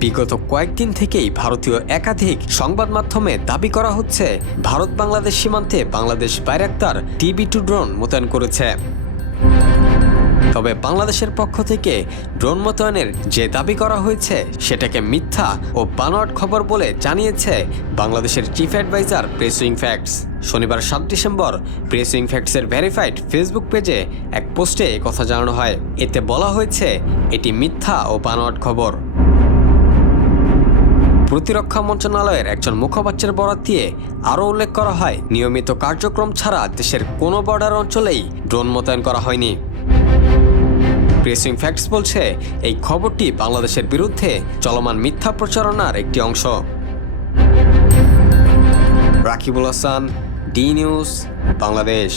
বিগত কয়েকদিন থেকেই ভারতীয় একাধিক সংবাদ মাধ্যমে দাবি করা হচ্ছে, ভারত বাংলাদেশ সীমান্তে Bangladesh Bayraktar TB two drone মোতায়েন করেছে। তবে বাংলাদেশের পক্ষ থেকে ড্রোন মোতায়েনের যে দাবি করা হয়েছে, সেটাকে মিথ্যা ও বানোয়াট খবর বলে জানিয়েছে বাংলাদেশের chief adviser press wing facts. শনিবার সাত ডিসেম্বর প্রেস উইং ফ্যাক্টসের ভেরিফাইড ফেসবুক পেজে এক পোস্টে কথা জানানো হয়। এতে বলা হয়েছে, এটি মিথ্যা ও বানোয়াট খবর। প্রতিরক্ষা মন্ত্রণালয়ের একজন মুখপাত্রের বরাত দিয়ে আরও উল্লেখ করা হয়, নিয়মিত কার্যক্রম ছাড়া দেশের কোনো বর্ডার অঞ্চলেই ড্রোন মোতায়েন করা হয়নি। প্রেসিং ফ্যাক্টস বলছে, এই খবরটি বাংলাদেশের বিরুদ্ধে চলমান মিথ্যা প্রচারণার একটি অংশ। Rakibul Hasan, D news, Bangladesh.